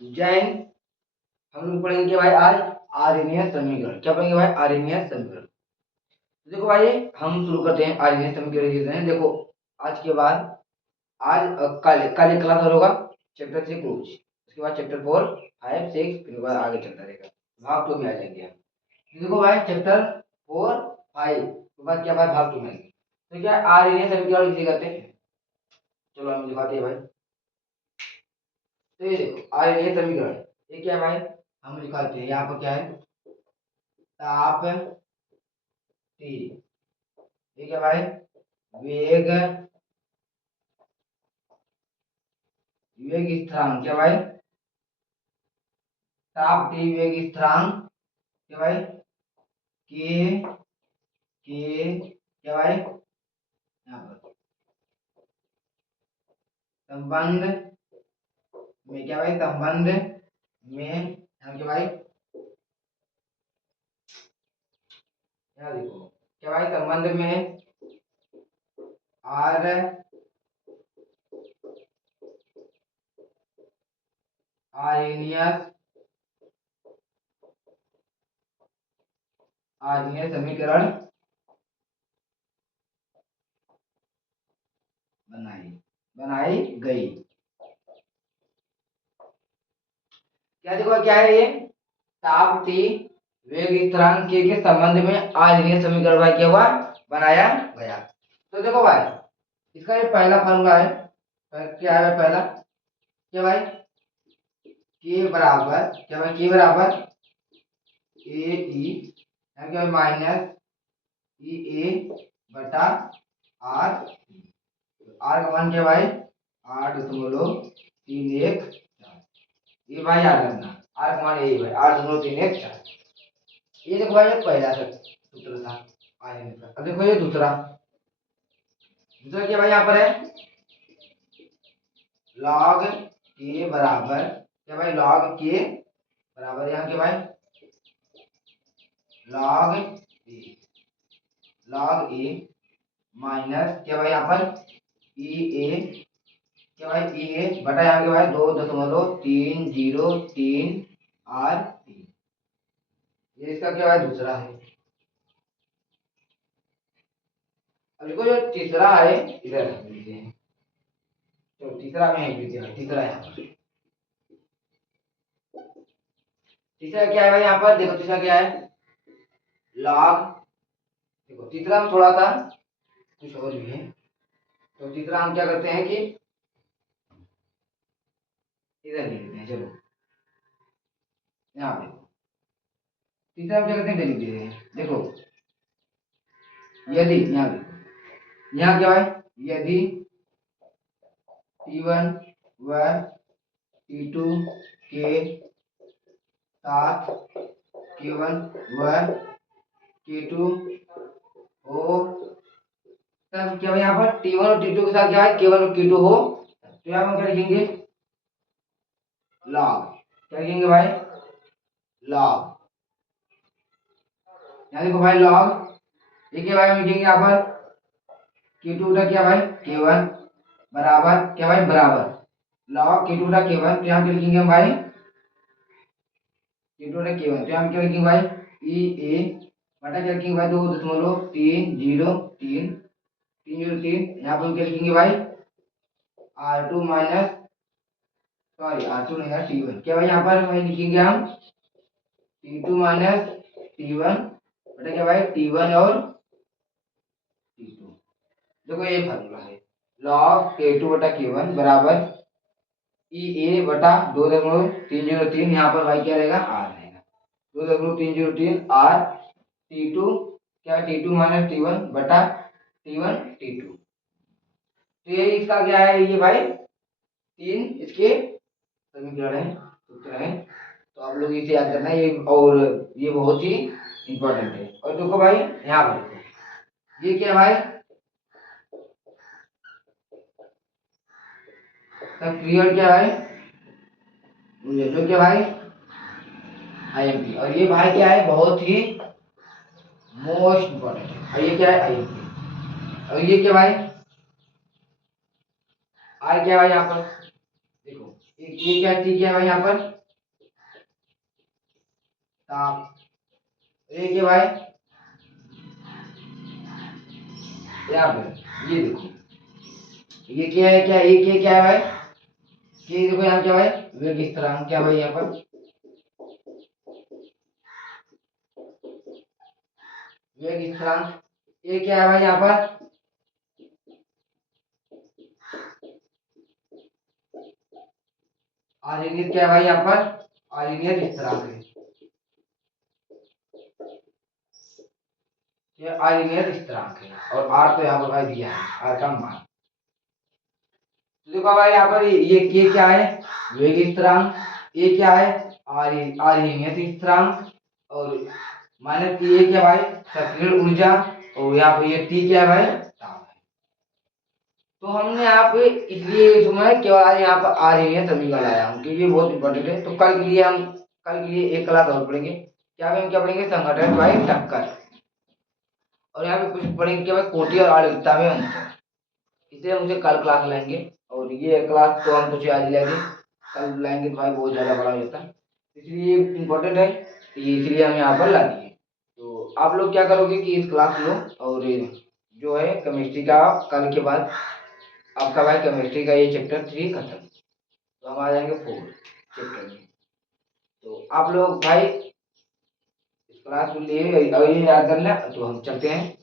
जैन हम लोग पढ़ेंगे भाई आज आर्यनीय समीकरण। क्या पढ़ेंगे भाई? आर्यनीय समीकरण। तो देखो भाई हम शुरू करते हैं आर्यनीय समीकरण से। देखो आज के बाद आज कल कल एक क्लास और होगा चैप्टर 3 क्लोज, उसके बाद चैप्टर 4 5 6 फिर बाद आगे चलता रहेगा, भाग 2 में आ जाएंगे हम। तो देखो भाई चैप्टर 4 5 के बाद क्या भाई भाग 2 में आएंगे। तो क्या आर्यनीय समीकरण इसे कहते हैं। चलो हम दिखाते हैं भाई। तो ये देखो आर्यनीय समीकरण ये क्या है भाई, हम दिखाते हैं। यहाँ पर क्या है, ताप T, ठीक है भाई, वेग वेग स्थिरांक क्या भाई, ताप T वेग स्थिरांक क्या भाई, के क्या भाई, यहाँ पर संबंध में क्या भाई, संबंध में यहाँ क्या भाई, यहाँ देखो क्या भाई, संबंध में आर आर्यनियस आर्यनीय समीकरण बनाई गई। क्या देखो क्या है ये, ताप T वेग स्थिरांक के संबंध में आर्यनीय समीकरण भाई क्या हुआ, बनाया गया। तो देखो भाई इसका ये पहला फॉर्मूला है, क्या है पहला, क्या भाई, के बराबर क्या भाई, के बराबर ए ई क्या भाई माइनस ई ए बटा आर। आर का मान क्या भाई, 8.31, ये भाई याद रखना। आर का मान यही भाई 8.31। ये देखो भाई ये पहला सूत्र था आर्यन का। अब देखो ये दूसरा, दूसरा क्या भाई यहाँ पर है, लॉग के बराबर क्या भाई, लॉग के बराबर यहाँ क्या भाई, लॉग ए, लॉग ए माइनस क्या भाई यहाँ पर ई ए क्या भाई, ई ए बटा यहाँ के भाई 2.303 आर टी। ये इसका क्या भाई दूसरा है। अब देखो जो तीसरा है इधर रख लीजिए, तो तीसरा में लिख लीजिए, तीसरा यहाँ पर, तीसरा क्या है भाई यहाँ पर देखो, तीसरा क्या है, लॉग, देखो तीसरा में थोड़ा सा कुछ और भी है। तो तीसरा हम क्या करते हैं कि इधर लिख देते हैं। चलो यहाँ देखो तीसरा हम क्या करते हैं, लिख देते हैं। देखो यदि यहाँ देखो, यहाँ क्या है, यदि T1 व T2 के साथ K1 व K2 हो, तब क्या भाई यहाँ पर T1 और T2 के साथ क्या है, K1 और K2 हो, तो यहाँ हम क्या लिखेंगे, लॉग, क्या लिखेंगे भाई, लॉग। यहाँ देखो भाई लॉग, ये क्या भाई हम लिखेंगे यहाँ पर K2 का क्या भाई K1 बराबर क्या भाई, बराबर लॉग K2 का K1, तो यहाँ क्या लिखेंगे हम भाई, K2 का K1, तो यहाँ क्या लिखेंगे भाई, ई ए बटा क्या लिखेंगे भाई 2.303 यहाँ पर हम क्या लिखेंगे भाई, R2 माइनस, सॉरी R2 नहीं है T1, क्या भाई यहाँ पर भाई लिखेंगे हम T2 माइनस T1 बटा क्या भाई T1 और T2। देखो ये फार्मूला है, लॉग K2 बटा K1 बराबर ई ए बटा 2.303, यहाँ पर भाई क्या रहेगा, आर रहेगा 2.303 आर T2 क्या, T2 माइनस T1 बटा T1 T2। तो ये इसका क्या है, ये भाई तीन इसके समीकरण है, सूत्र है। तो आप लोग इसे याद करना ये, और ये बहुत ही इंपॉर्टेंट है। और देखो भाई यहाँ पर देखो ये क्या भाई, पीरियड क्या है, जो क्या भाई आईएमपी, और ये भाई क्या है, बहुत ही मोस्ट इंपॉर्टेंट है। और ये क्या है आईएमपी, और ये क्या भाई आर क्या भाई, यहाँ पर देखो ये क्या टी क्या है भाई यहाँ पर ताप। ये क्या भाई यहाँ पे ये देखो ये क्या है क्या है भाई ये देखो यहाँ क्या भाई वेग स्थिरांक क्या भाई यहाँ पर वेग स्थिरांक ये क्या है भाई यहाँ पर आर्यनियत क्या है भाई यहाँ पर आर्यनियत स्थिरांक है ये आर्यनियत स्थिरांक है और आर तो यहाँ पर भाई दिया है आर का मान तो देखो भाई यहाँ पर ये क्या है वेग स्थिरांक ये क्या है आर्यनियत स्थिरांक और माइनस ये क्या भाई सक्रिय ऊर्जा और यहाँ पे ये टी क्या है भाई ताप है तो हमने यहाँ पे इसलिए इसमें केवल आज यहाँ पर आर्यनियत समीकरण लाया हूँ क्योंकि ये बहुत इंपॉर्टेंट है तो कल के लिए एक क्लास और पढ़ेंगे क्या पढ़ेंगे संगठन भाई टक्कर और यहाँ पे कुछ पढ़ेंगे क्या भाई कोटि और आणविकता में अंतर इसलिए हम उसे कल क्लास लाएंगे और ये क्लास तो हम कुछ आज लेंगे कल लाएंगे तो भाई बहुत ज़्यादा बड़ा हो जाता है इसलिए इम्पोर्टेंट है इसलिए हम यहाँ पर ला दिए तो आप लोग क्या करोगे कि इस क्लास लो और जो है केमिस्ट्री का कल के बाद आपका भाई केमिस्ट्री का ये चैप्टर 3 खत्म तो हम आ जाएंगे 4 चैप्टर में तो आप लोग भाई इस क्लास को लिए अगर ये याद करना तो हम चलते हैं